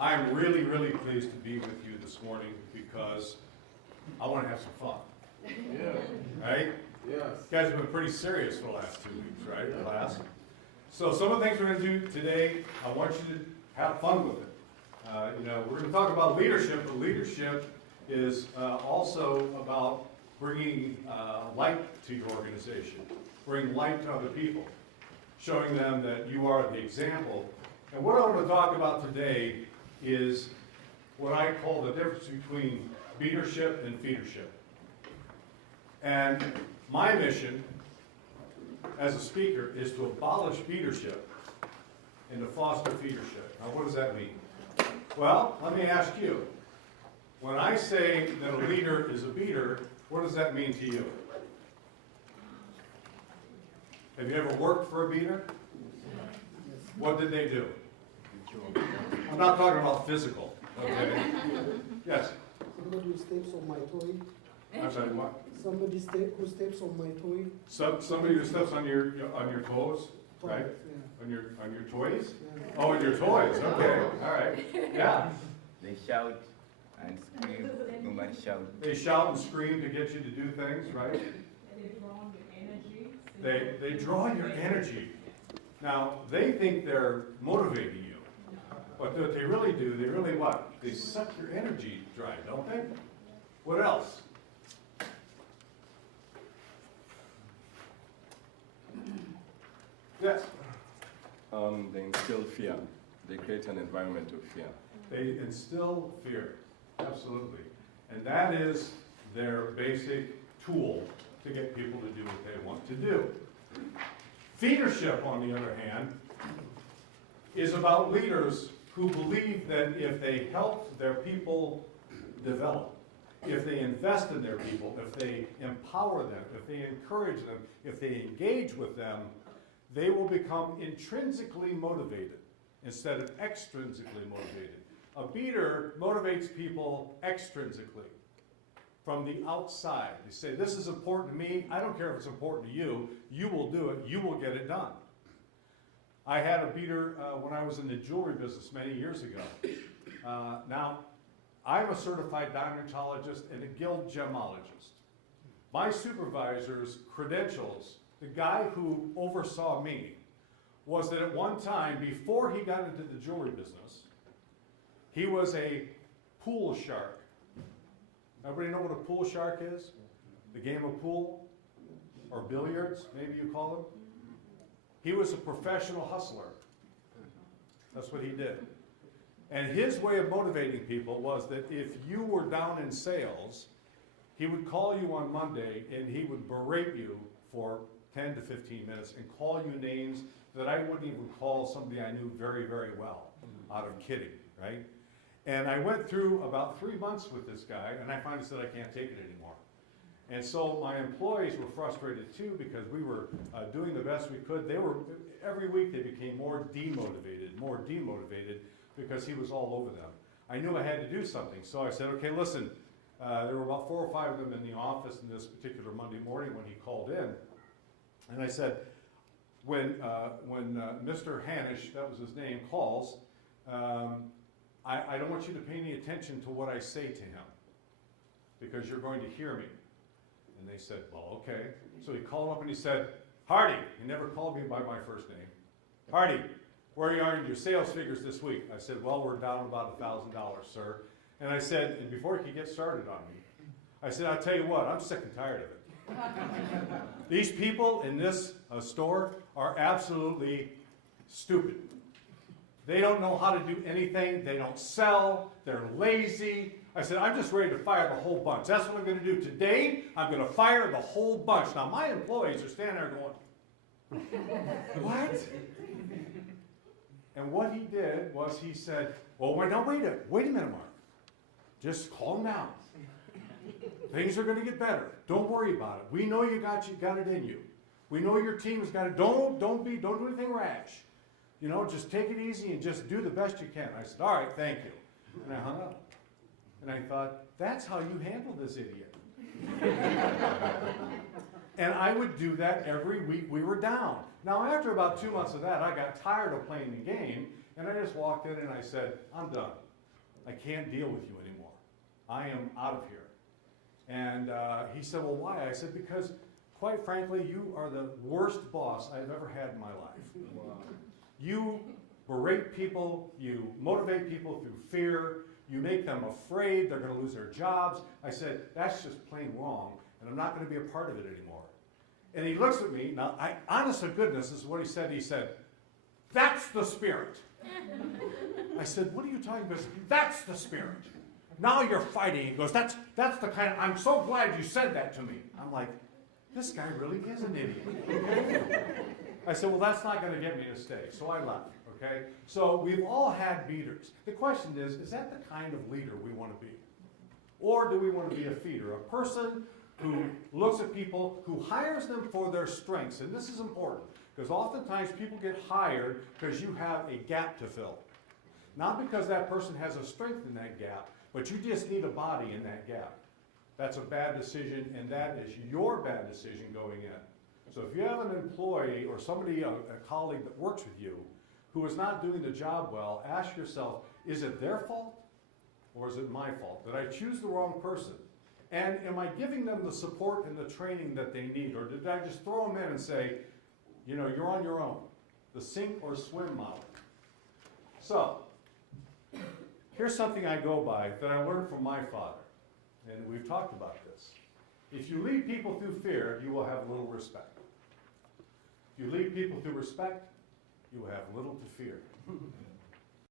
I'm really, really pleased to be with you this morning because I want to have some fun. Yeah. Right? Yes. You guys have been pretty serious for the last 2 weeks, right, class? So some of the things we're going to do today, I want you to have fun with it. We're going to talk about leadership, but leadership is also about bringing light to your organization, bring light to other people, showing them that you are the example. And what I want to talk about today is what I call the difference between Beatership and Feedership. And my mission as a speaker is to abolish Beatership and to foster Feedership. Now, what does that mean? Well, let me ask you. When I say that a leader is a beater, what does that mean to you? Have you ever worked for a beater? What did they do? I'm not talking about physical, okay? Yes? Somebody who steps on my toy. I'm sorry, what? Somebody who steps on my toy. Somebody who steps on your toes, right? Yeah. On your toys? Yeah. Oh, on your toys, okay, all right, yeah. They shout and scream, too much shout. They shout and scream to get you to do things, right? And they draw on your energy. They draw your energy. Now, they think they're motivating you, but what they really do, they really what? They suck your energy dry, don't they? What else? Yes? They instill fear. They create an environment of fear. They instill fear, absolutely. And that is their basic tool to get people to do what they want to do. Feedership, on the other hand, is about leaders who believe that if they help their people develop, if they invest in their people, if they empower them, if they encourage them, if they engage with them, they will become intrinsically motivated instead of extrinsically motivated. A beater motivates people extrinsically, from the outside. They say, this is important to me, I don't care if it's important to you, you will do it, you will get it done. I had a beater when I was in the jewelry business many years ago. Now, I'm a certified diamondologist and a guild gemologist. My supervisor's credentials, the guy who oversaw me, was that at one time, before he got into the jewelry business, he was a pool shark. Everybody know what a pool shark is? The game of pool? Or billiards, maybe you call them? He was a professional hustler. That's what he did. And his way of motivating people was that if you were down in sales, he would call you on Monday and he would berate you for 10 to 15 minutes and call you names that I wouldn't even call somebody I knew very, very well, out of kidding, right? And I went through about 3 months with this guy, and I finally said I can't take it anymore. And so my employees were frustrated too because we were doing the best we could. Every week they became more demotivated because he was all over them. I knew I had to do something, so I said, okay, listen, there were about 4 or 5 of them in the office in this particular Monday morning when he called in. And I said, when Mr. Hanish, that was his name, calls, I don't want you to pay any attention to what I say to him because you're going to hear me. And they said, well, okay. So he called up and he said, Hardy, he never called me by my first name. Hardy, where are you in your sales figures this week? I said, well, we're down about $1,000, sir. And I said, and before he could get started on me, I said, I'll tell you what, I'm sick and tired of it. These people in this store are absolutely stupid. They don't know how to do anything. They don't sell. They're lazy. I said, I'm just ready to fire the whole bunch. That's what I'm going to do today. I'm going to fire the whole bunch. Now, my employees are standing there going, what? And what he did was he said, well, wait a minute, Mark. Just calm down. Things are going to get better. Don't worry about it. We know you got it in you. We know your team has got it. Don't do anything rash. You know, just take it easy and just do the best you can. I said, all right, thank you. And I hung up. And I thought, that's how you handle this idiot. And I would do that every week we were down. Now, after about 2 months of that, I got tired of playing the game, and I just walked in and I said, I'm done. I can't deal with you anymore. I am out of here. And he said, well, why? I said, because quite frankly, you are the worst boss I've ever had in my life. Wow. You berate people, you motivate people through fear, you make them afraid they're going to lose their jobs. I said, that's just plain wrong, and I'm not going to be a part of it anymore. And he looks at me, now, honest to goodness, this is what he said. He said, that's the spirit. I said, what are you talking about? That's the spirit. Now you're fighting. He goes, that's the kind of, I'm so glad you said that to me. I'm like, this guy really is an idiot. I said, well, that's not going to get me to stay. So I left, okay? So we've all had beaters. The question is that the kind of leader we want to be? Or do we want to be a feeder? A person who looks at people, who hires them for their strengths. And this is important, because oftentimes people get hired because you have a gap to fill. Not because that person has a strength in that gap, but you just need a body in that gap. That's a bad decision, and that is your bad decision going in. So if you have an employee or somebody, a colleague that works with you, who is not doing the job well, ask yourself, is it their fault or is it my fault? Did I choose the wrong person? And am I giving them the support and the training that they need? Or did I just throw them in and say, you know, you're on your own, the sink or swim model? So, here's something I go by that I learned from my father, and we've talked about this. If you lead people through fear, you will have little respect. If you lead people through respect, you will have little to fear.